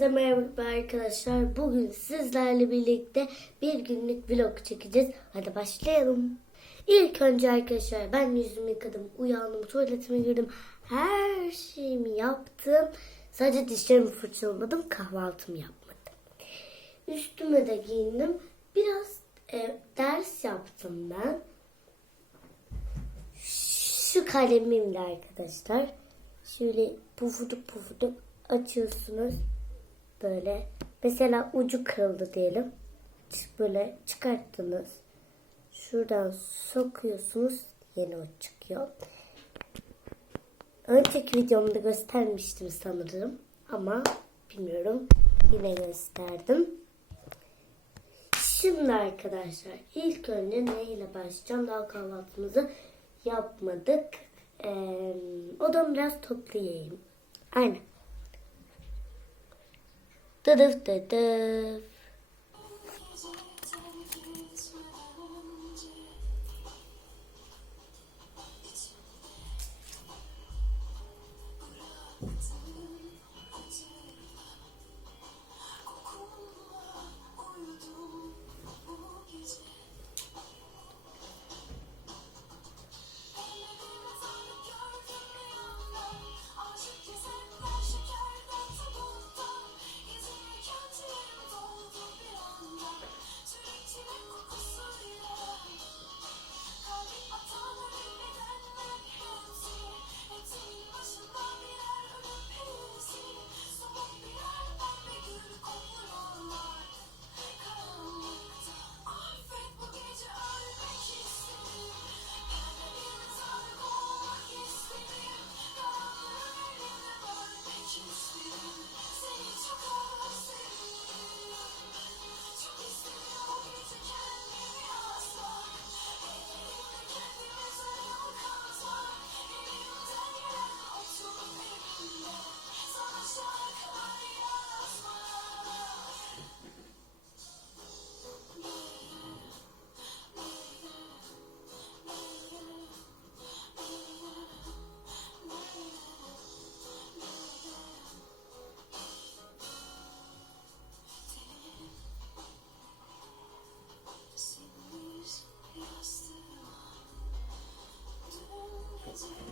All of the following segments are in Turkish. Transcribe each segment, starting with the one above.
Hepinize merhaba arkadaşlar. Bugün sizlerle birlikte bir günlük vlog çekeceğiz. Hadi başlayalım. İlk önce arkadaşlar ben yüzümü yıkadım, uyandım, tuvaletime girdim. Her şeyimi yaptım. Sadece dişlerimi fırçalamadım, kahvaltımı yapmadım. Üstüme de giyindim. Biraz e, ders yaptım ben. Şu kalemimle arkadaşlar. Şöyle pufuduk pufuduk açıyorsunuz. Böyle. Mesela ucu kırıldı diyelim. Böyle çıkarttınız. Şuradan sokuyorsunuz. Yeni uç çıkıyor. Önceki videomda göstermiştim sanırım. Ama bilmiyorum. Yine gösterdim. Şimdi arkadaşlar ilk önce neyle başlayacağım? Daha kahvaltımızı yapmadık. Ee, odamı biraz toplayayım. Aynen. Dıdıf dıdıf.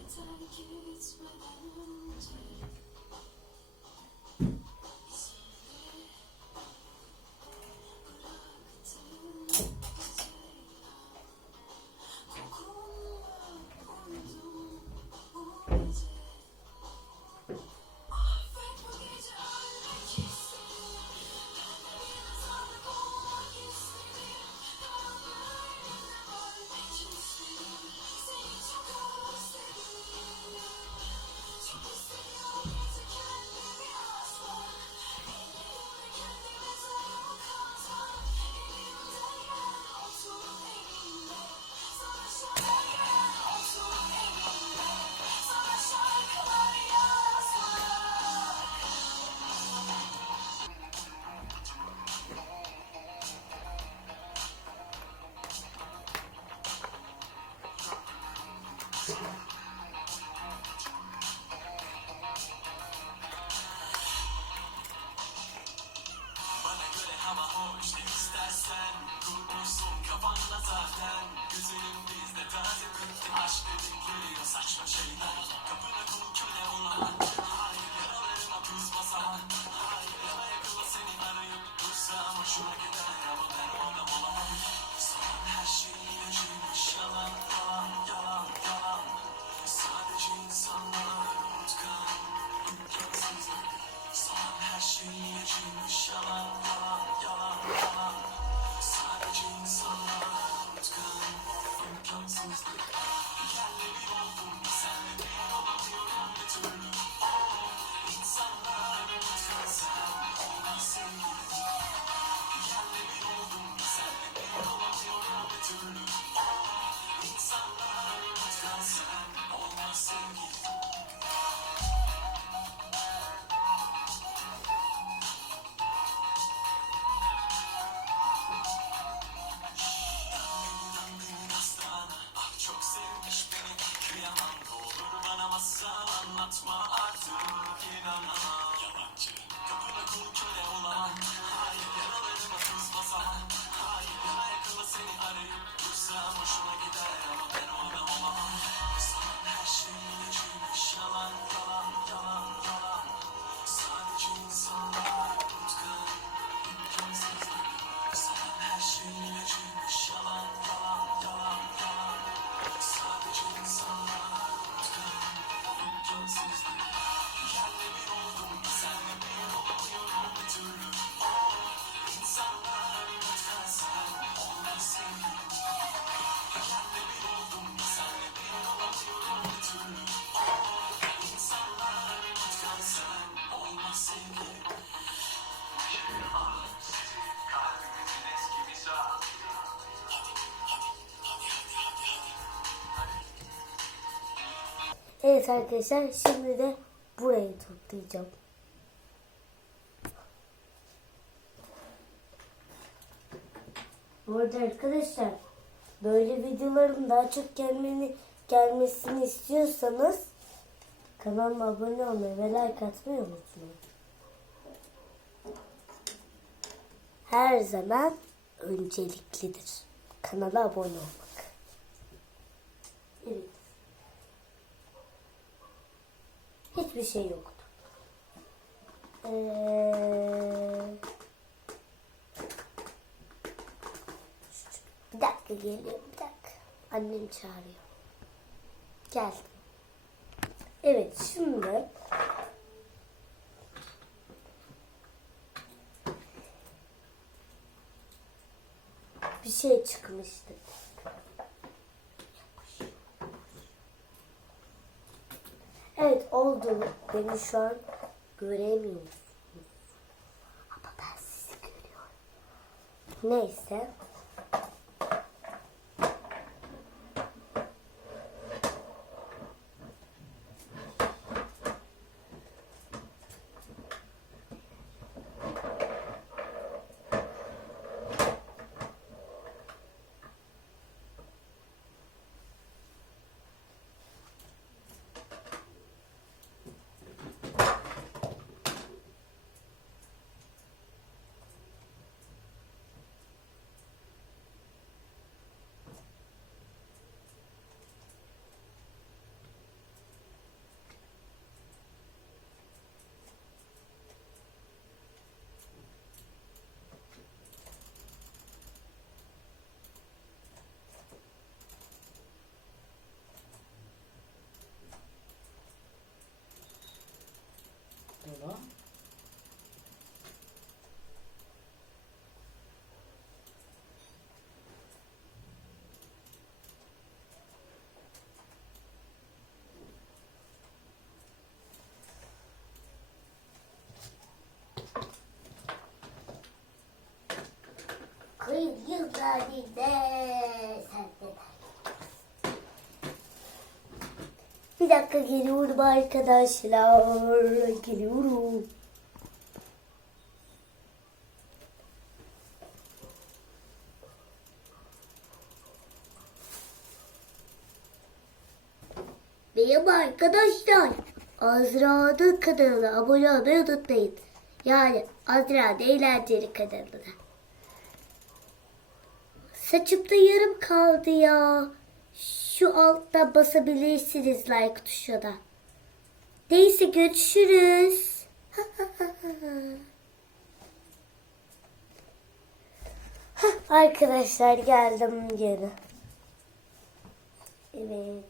But I can't surrender. Hoşuma gider ama ben oldum olamam Son her şey yalan yalan yalan Son her şey ilacıymış Yalan yalan yalan yalan Sadece insanlar unutkan, unutkansızlık Neyse arkadaşlar şimdi de burayı toplayacağım. Bu arada arkadaşlar böyle videoların daha çok gelmeni gelmesini istiyorsanız kanalıma abone olmayı ve like atmayı unutmayın. Her zaman önceliklidir. Kanala abone olmak. Evet. Hiçbir şey yoktu. Ee, bir dakika geliyor bir dakika. Annem çağırıyor. Gel. Evet şimdi bir şey çıkmıştı. Evet oldu. Beni şu an göremiyorsunuz. Ama ben sizi görüyorum. Neyse. 들어가 그 이유가 내 삶에 Bir dakika geliyorum arkadaşlar. Geliyorum. Merhaba arkadaşlar. Azra'nın kanalına abone olmayı unutmayın. Yani Azra'nın eğlenceli kanalına. Saçımda yarım kaldı ya. Şu altta basabilirsiniz like tuşuna. Neyse görüşürüz. Arkadaşlar geldim geri. Evet.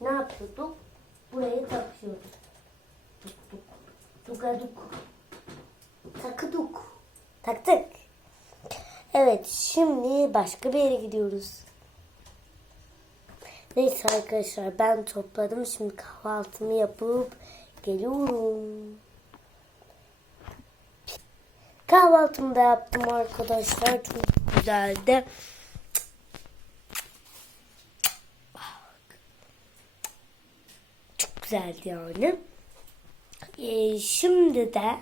Ne yapıyorduk? Burayı takıyorduk. Tuk tuk. Tukaduk. Takıduk. Taktık. Evet şimdi başka bir yere gidiyoruz. Neyse arkadaşlar ben topladım. Şimdi kahvaltımı yapıp geliyorum. Kahvaltımı da yaptım arkadaşlar. Çok güzeldi. Çok güzeldi yani. Ee, şimdi de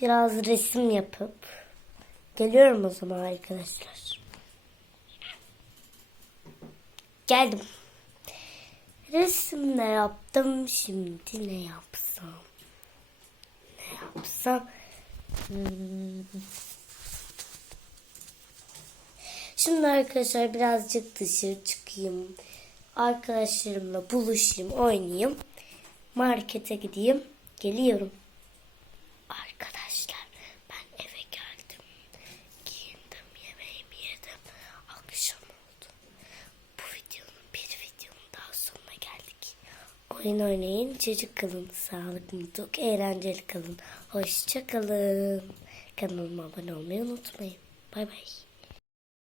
biraz resim yapıp geliyorum o zaman arkadaşlar. Geldim. Resim ne yaptım? Şimdi ne yapsam? Ne yapsam? Hmm. Şimdi arkadaşlar birazcık dışarı çıkayım. Arkadaşlarımla buluşayım, oynayayım. Markete gideyim. Geliyorum. Arkadaşlar ben eve geldim. Giyindim, yemeğimi yedim. Akşam oldu. Bu videonun bir videonun daha sonuna geldik. Oyun oynayın, çocuk kalın, sağlıklı, mutluluk, eğlenceli kalın. Hoşça kalın. Kanalıma abone olmayı unutmayın. Bay bay.